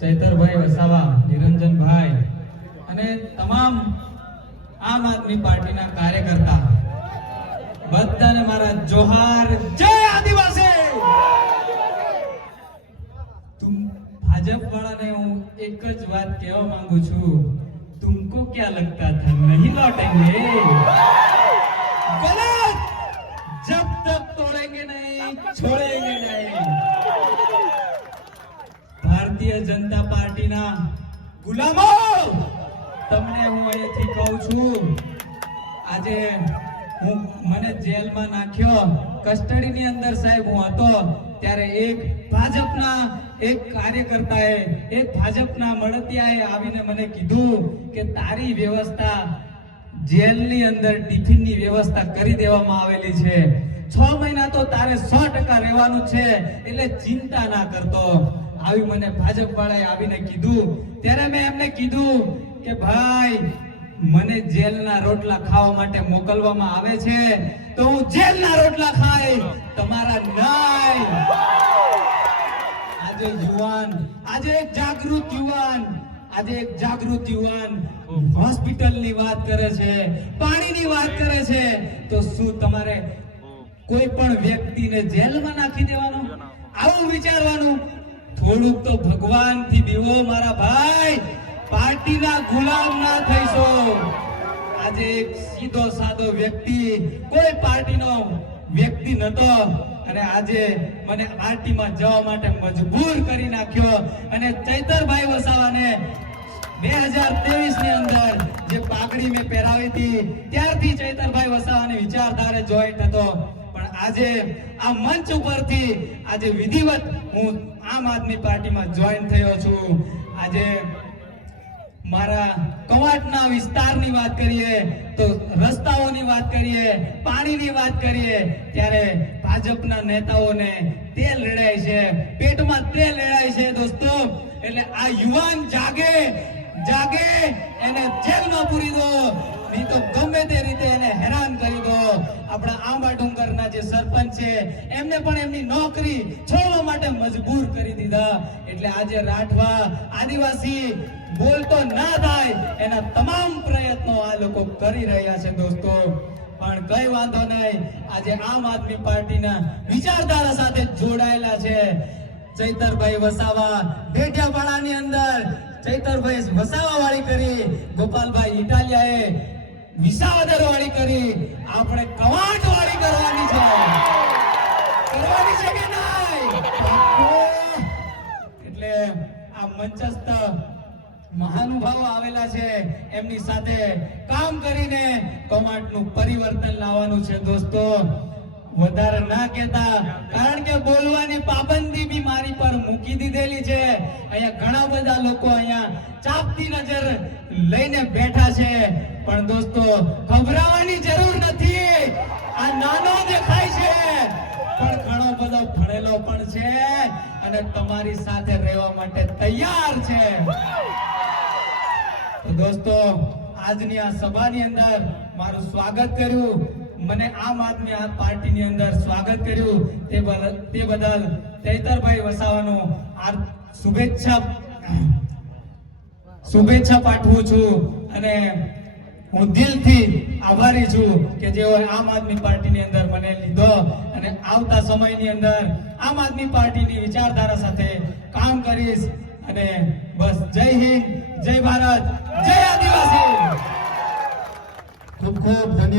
ચૈતરભાઈ વસાવા, નિરંજનભાઈ અને તમામ આમ આદમી પાર્ટીના કાર્યકર્તા. બધાને મારા જોહાર, જય આદિવાસી! તું ભાજપ વાળાને હું એક જ વાત કહેવા માંગુ છું. તુમકો ક્યાં લગતા થા? નહીં લૌટેંગે? ગલત! જબ તક તોડેંગે નહીં, છોડેંગે ભારતીય જનતા પાર્ટીના ગુલામો! તમને હું અહીંયાથી કહું છું, આજે હું મને જેલમાં નાખ્યો, કસ્ટડીની અંદર સાહેબ હું હતો, ત્યારે એક ભાજપના એક કાર્યકર્તાએ એક ભાજપના મળતિયાએ આવીને મને કીધું કે તારી વ્યવસ્થા જેલની અંદર ટિફિનની વ્યવસ્થા કરી દેવામાં આવેલી છે. છ મહિના તો તારે સો ટકા રહેવાનું છે, એટલે ચિંતા ના કરતો. આવી મને ભાજપ વાળાએ આવીને કીધું. ત્યારે મેં એમને કીધું કે ભાઈ, મને જેલના રોટલા ખાવા માટે મોકલવામાં આવે છે, તો હું જેલના રોટલા ખાઈ તમારા નહીં આજે યુવાન, આજે એક જાગૃત યુવાન, આજે એક જાગૃત યુવાન હોસ્પિટલની વાત કરે છે, પાણીની વાત કરે છે. તો શું તમારે કોઈ પણ વ્યક્તિને જેલમાં નાખી દેવાનો? આવું વિચારવાનું? થોડુંક તો ભગવાનથી બીવો, મારા ભાઈ. પાર્ટીના ગુલામ ના થઈશો. આજે એક સીધો સાદો વ્યક્તિ, કોઈ પાર્ટીનો વ્યક્તિ નતો. અને આજે મને પાર્ટીમાં જવા માટે મજબૂર કરી નાખ્યો. અને ચૈતરભાઈ વસાવાને બે હજાર ત્રેવીસની અંદર જે પાઘડી મેં પહેરાવી હતી, ત્યારથી ચૈતરભાઈ વસાવાની વિચારધારે જોઈન્ટ હતો. આજે આ મંચ ઉપરથી આજે વિધિવત હું આમ આદમી પાર્ટીમાં જોઈન થયો છું. આજે મારા કવાટના વિસ્તારની વાત કરીએ તો રસ્તાઓની વાત કરીએ, પાણીની વાત કરીએ, ત્યારે ભાજપના નેતાઓને તેલ રેડાય છે, પેટમાં તેલ રેડાય છે દોસ્તો. એટલે આ યુવાન જાગે જાગે, એને જેલમાં પૂરી દો. નહીં તો ગમે તે આપણા આંબા ડુંગરના જે સરપંચ છે, એમને પણ એમની નોકરી છોડવા માટે મજબૂર કરી દીધા. એટલે આજે રાઠવા આદિવાસી બોલતો ના થાય, એના તમામ પ્રયત્નો આ લોકો કરી રહ્યા છે દોસ્તો. પણ કઈ વાંધો નહીં, આજે આમ આદમી પાર્ટીના વિચારધારા સાથે જોડાયેલા છે. ચૈતરભાઈ વસાવા ડેડિયાપાડાની અંદર ચૈતરભાઈ વસાવા વાળી કરી ગોપાલભાઈ ઇટાલિયાએ વિસાવદર વાળી કરી આપણે કવાટ વાળી કરવાની છે. કરવાની છે કે એટલે આ મંચસ્થ મહાનુભાવો આવેલા છે. એમની સાથે કામ કરીને કમાટનું પરિવર્તન લાવવાનું છે દોસ્તો. વધારે ના કહેતા, કારણ કે બોલવાની પાબંદી બી મારી પર મૂકી દીધેલી છે. અહીંયા ઘણા બધા લોકો અહીંયા ચાપતી નજર લઈને બેઠા છે. પણ દોસ્તો, ગભરાવાની જરૂર નથી. આ નાનો દેખાય છે. પણ ઘણો બધો ભણેલો પણ છે અને તમારી સાથે રહેવા માટે તૈયાર છે. તો દોસ્તો, આજની આ સભાની અંદર મારું સ્વાગત કર્યું. મને આમ આદમી આ પાર્ટીની અંદર સ્વાગત કર્યું. તે બદલ તે બદલ ચૈતરભાઈ વસાવાનો શુભેચ્છા. શુભેચ્છા પાઠવું છું અને હું દિલથી આભારી છું કે જેઓ આમ આદમી પાર્ટીની અંદર મને લીધો અને આવતા સમયની અંદર આમ આદમી પાર્ટીની વિચારધારા સાથે કામ કરીશ અને બસ જય હિન્દ, જય ભારત, જય આદિવાસી. ખૂબ ખૂબ ધન્યવાદ.